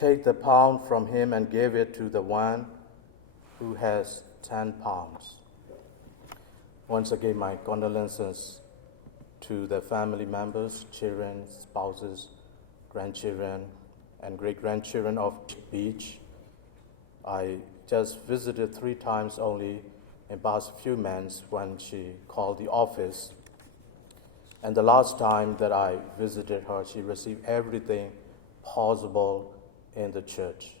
take the pound from him and give it to the one who has 10 pounds. Once again, my condolences to the family members, children, spouses, grandchildren, and great-grandchildren of Beech. I just visited 3 times only in the past few months when she called the office. And the last time that I visited her, she received everything possible in the church.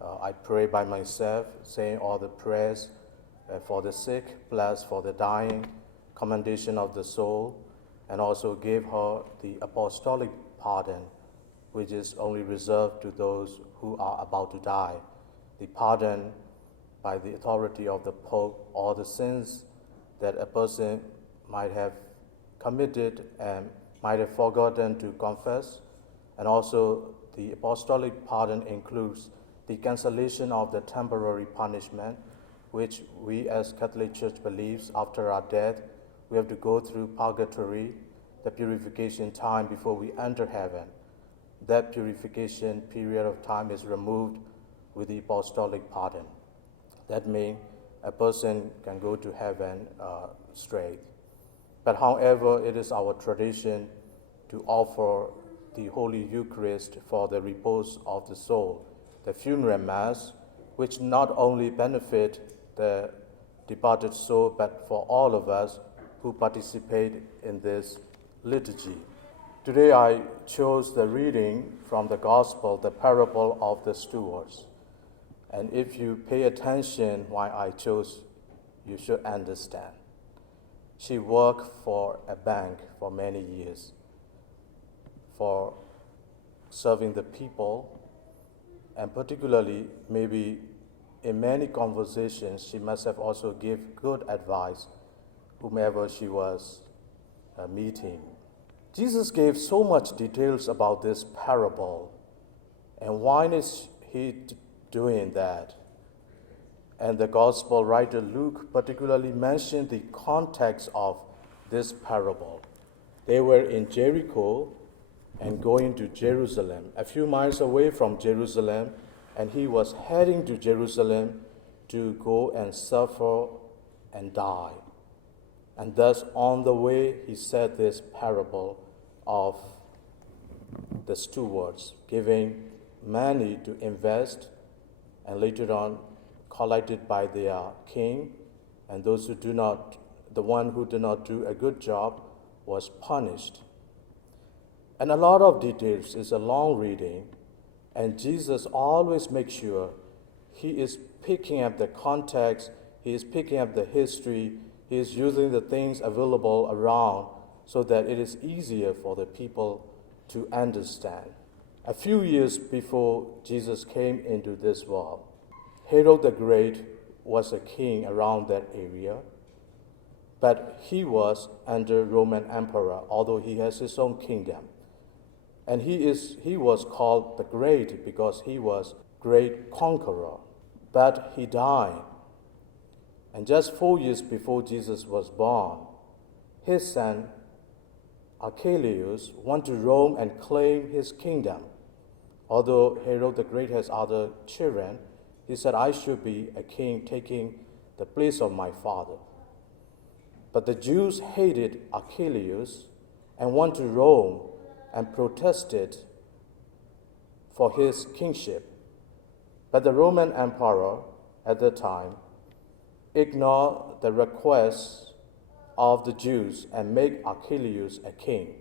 I pray by myself, saying all the prayers for the sick, bless for the dying, commendation of the soul, and also gave her the apostolic pardon, which is only reserved to those who are about to die. The pardon by the authority of the Pope, all the sins that a person might have committed and might have forgotten to confess, and also the apostolic pardon includes the cancellation of the temporary punishment, which we as Catholic Church believes after our death, we have to go through purgatory, the purification time before we enter heaven. That purification period of time is removed with the apostolic pardon. That means a person can go to heaven straight. But however, it is our tradition to offer the Holy Eucharist for the repose of the soul, the funeral mass, which not only benefit the departed soul, but for all of us who participate in this liturgy. Today I chose the reading from the Gospel, the parable of the stewards. And if you pay attention why I chose, you should understand. She worked for a bank for many years, for serving the people, and particularly maybe in many conversations, she must have also given good advice whomever she was meeting. Jesus gave so much details about this parable, and why is he doing that? And the gospel writer Luke particularly mentioned the context of this parable. They were in Jericho and going to Jerusalem, a few miles away from Jerusalem, and he was heading to Jerusalem to go and suffer and die. And thus on the way he said this parable of the stewards, giving money to invest and later on collected by their king, and those who do not, the one who did not do a good job was punished. And a lot of details. Is a long reading, and Jesus always makes sure he is picking up the context, he is picking up the history, he is using the things available around so that it is easier for the people to understand. A few years before Jesus came into this world, Herod the Great was a king around that area, but he was under Roman emperor, although he has his own kingdom. And he was called the Great because he was great conqueror. But he died. And just 4 years before Jesus was born, his son Archelaus went to Rome and claimed his kingdom. Although Herod the Great has other children, he said, I should be a king taking the place of my father. But the Jews hated Archelaus and went to Rome and protested for his kingship. But the Roman emperor at the time ignored the requests of the Jews and made Archelaus a king.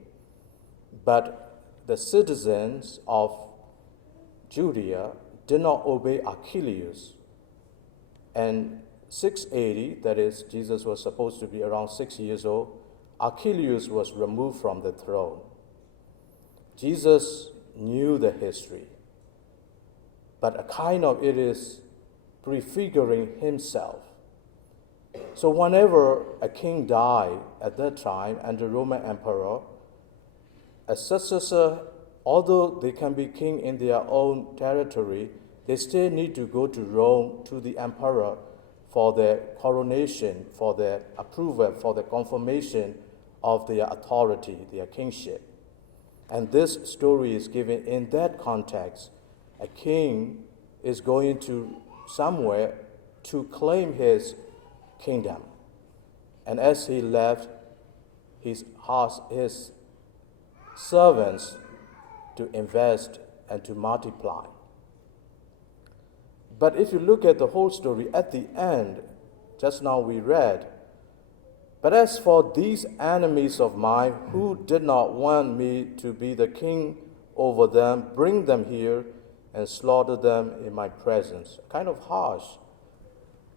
But the citizens of Judea did not obey Archelaus. And 680, that is, Jesus was supposed to be around 6 years old, Archelaus was removed from the throne. Jesus knew the history, but a kind of it is prefiguring himself. So whenever a king died at that time under Roman emperor, a successor, although they can be king in their own territory, they still need to go to Rome to the emperor for their coronation, for their approval, for the confirmation of their authority, their kingship. And this story is given in that context A king is going to somewhere to claim his kingdom. And as he left, his servants to invest and to multiply. But if you look at the whole story, at the end, just now we read, "But as for these enemies of mine who did not want me to be the king over them, bring them here and slaughter them in my presence." Kind of harsh.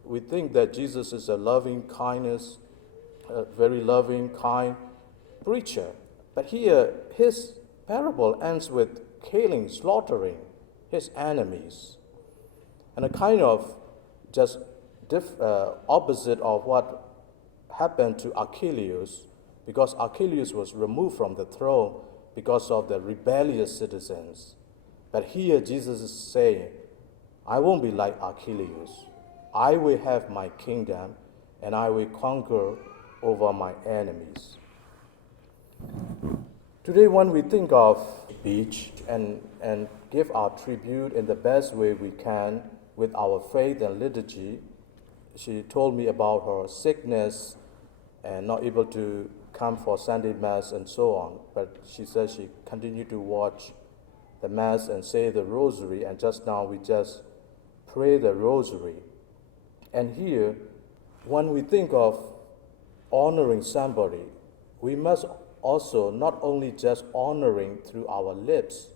We think that Jesus is a loving kindness, a very loving, kind preacher. But here, his parable ends with killing, slaughtering his enemies. And a kind of just opposite of what happened to Archelaus, because Archelaus was removed from the throne because of the rebellious citizens. But here Jesus is saying, I won't be like Archelaus. I will have my kingdom and I will conquer over my enemies. Today when we think of Beech and give our tribute in the best way we can with our faith and liturgy, she told me about her sickness and not able to come for Sunday Mass and so on. But she said she continued to watch the Mass and say the Rosary, and just now we just pray the Rosary. And here, when we think of honoring somebody, we must also not only just honoring through our lips.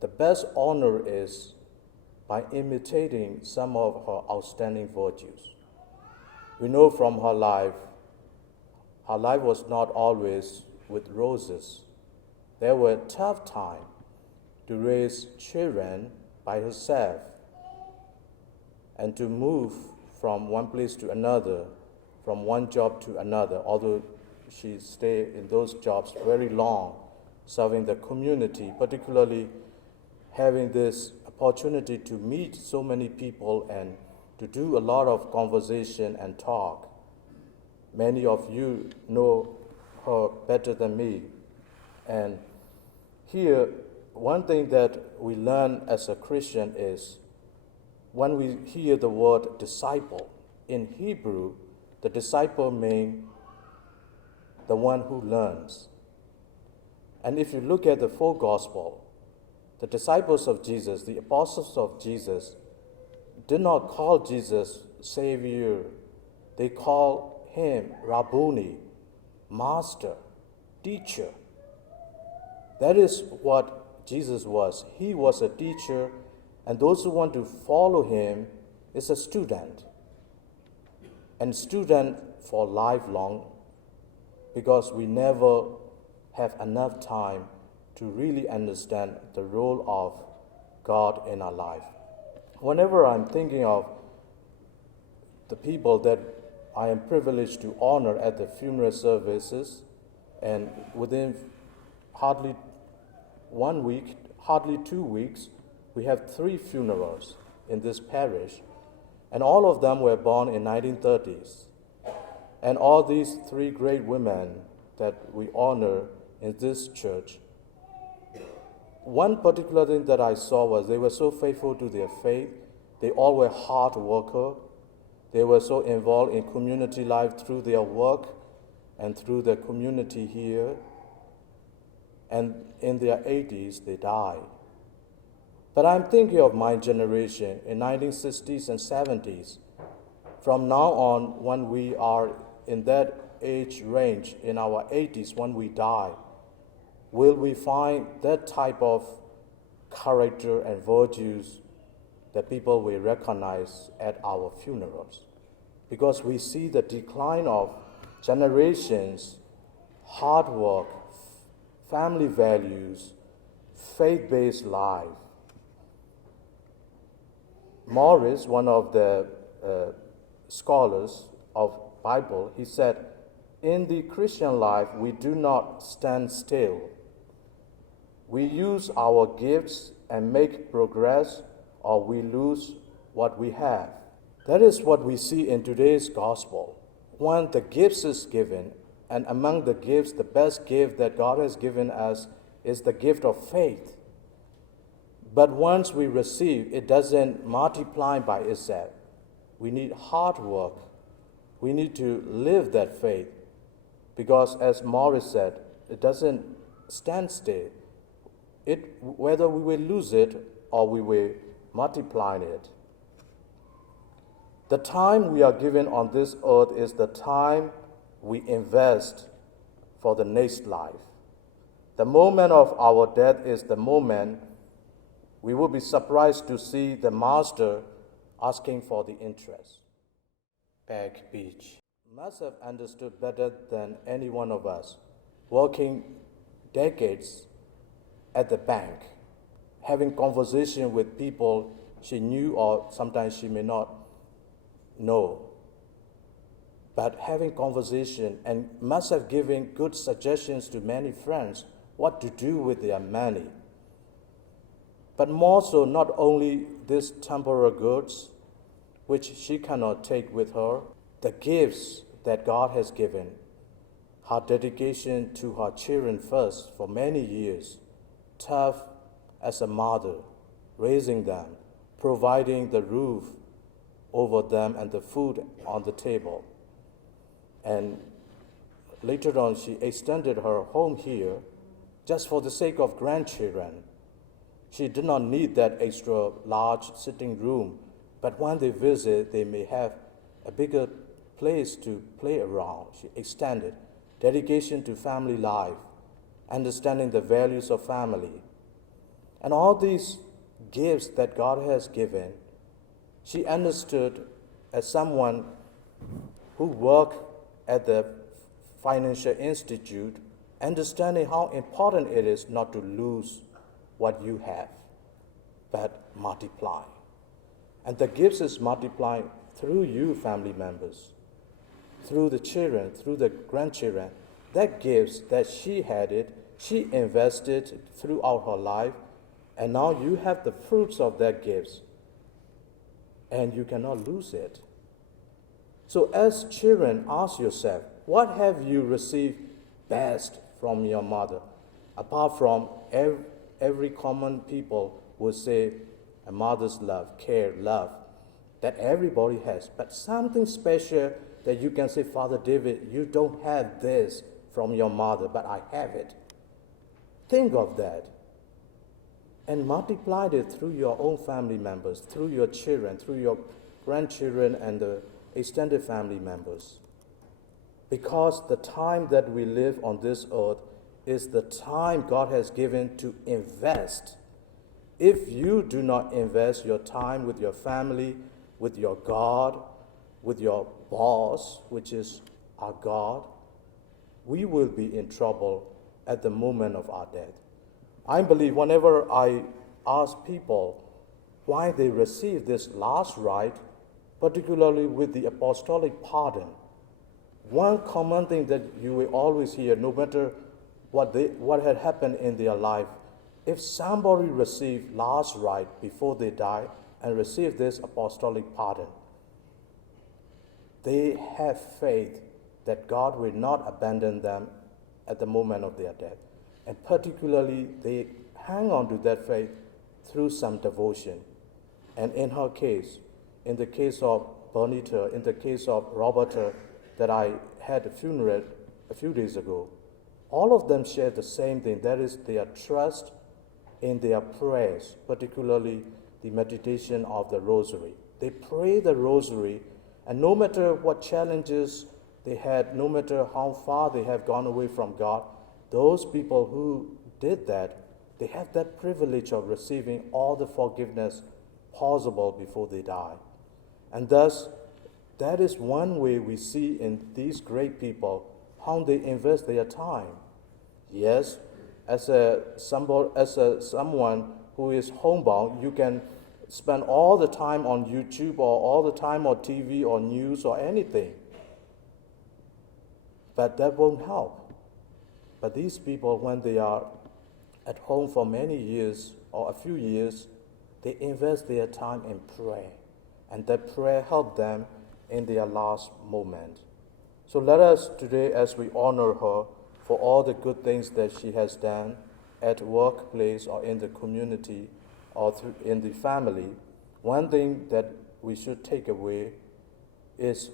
The best honor is by imitating some of her outstanding virtues. We know from her life was not always with roses. There were tough times to raise children by herself and to move from one place to another, from one job to another, although she stayed in those jobs very long, serving the community, particularly having this opportunity to meet so many people and to do a lot of conversation and talk. Many of you know her better than me. And here, one thing that we learn as a Christian is when we hear the word disciple, in Hebrew, the disciple means the one who learns. And if you look at the full gospel, the disciples of Jesus, the apostles of Jesus, did not call Jesus Savior. They call him Rabboni, Master, Teacher. That is what Jesus was. He was a teacher, and those who want to follow him is a student. And student for lifelong, because we never have enough time to really understand the role of God in our life. Whenever I'm thinking of the people that I am privileged to honor at the funeral services, and within hardly 1 week, hardly 2 weeks, we have 3 funerals in this parish, and all of them were born in 1930s. And all these 3 great women that we honor in this church, one particular thing that I saw was they were so faithful to their faith. They all were hard workers. They were so involved in community life through their work and through the community here. And in their 80s, they died. But I'm thinking of my generation in 1960s and 70s. From now on, when we are in that age range, in our 80s, when we die, will we find that type of character and virtues that people will recognize at our funerals? Because we see the decline of generations, hard work, family values, faith-based life. Morris, one of the scholars of Bible, he said, in the Christian life, we do not stand still. We use our gifts and make progress, or we lose what we have. That is what we see in today's gospel. When the gifts is given, and among the gifts, the best gift that God has given us is the gift of faith. But once we receive, it doesn't multiply by itself. We need hard work. We need to live that faith. Because as Morris said, it doesn't stand still. Whether we will lose it or we will multiply it. The time we are given on this earth is the time we invest for the next life. The moment of our death is the moment we will be surprised to see the master asking for the interest. Beech must have understood better than any one of us, working decades at the bank, having conversation with people she knew or sometimes she may not know, but having conversation, and must have given good suggestions to many friends what to do with their money. But more so, not only these temporal goods, which she cannot take with her, the gifts that God has given, her dedication to her children first for many years, tough as a mother, raising them, providing the roof over them and the food on the table. And later on, she extended her home here just for the sake of grandchildren. She did not need that extra large sitting room, but when they visit, they may have a bigger place to play around. She extended dedication to family life, understanding the values of family. And all these gifts that God has given, she understood as someone who worked at the financial institute, understanding how important it is not to lose what you have, but multiply. And the gifts is multiplying through you, family members, through the children, through the grandchildren. That gifts that she had it, she invested throughout her life, and now you have the fruits of that gifts, and you cannot lose it. So as children, ask yourself, what have you received best from your mother? Apart from every common people would say a mother's love, care, love, that everybody has. But something special that you can say, Father David, you don't have this from your mother, but I have it. Think of that. And multiply it through your own family members, through your children, through your grandchildren and the extended family members. Because the time that we live on this earth is the time God has given to invest. If you do not invest your time with your family, with your God, with your boss, which is our God, we will be in trouble at the moment of our death. I believe whenever I ask people why they receive this last rite, particularly with the apostolic pardon, one common thing that you will always hear, no matter what had happened in their life, if somebody received last rite before they die and received this apostolic pardon, they have faith that God will not abandon them at the moment of their death. And particularly, they hang on to that faith through some devotion. And in her case, in the case of Bonita, in the case of Roberta, that I had a funeral a few days ago, all of them share the same thing. That is their trust in their prayers, particularly the meditation of the rosary. They pray the rosary, and no matter what challenges they had, no matter how far they have gone away from God, those people who did that, they have that privilege of receiving all the forgiveness possible before they die. And thus, that is one way we see in these great people how they invest their time. Yes, as someone who is homebound, you can spend all the time on YouTube or all the time on TV or news or anything. But that won't help. But these people, when they are at home for many years or a few years, they invest their time in prayer. And that prayer helps them in their last moment. So let us today, as we honor her for all the good things that she has done at workplace or in the community, or in the family, one thing that we should take away is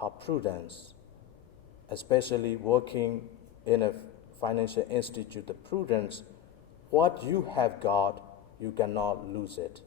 her prudence, especially working in a financial institute. The prudence, what you have got, you cannot lose it.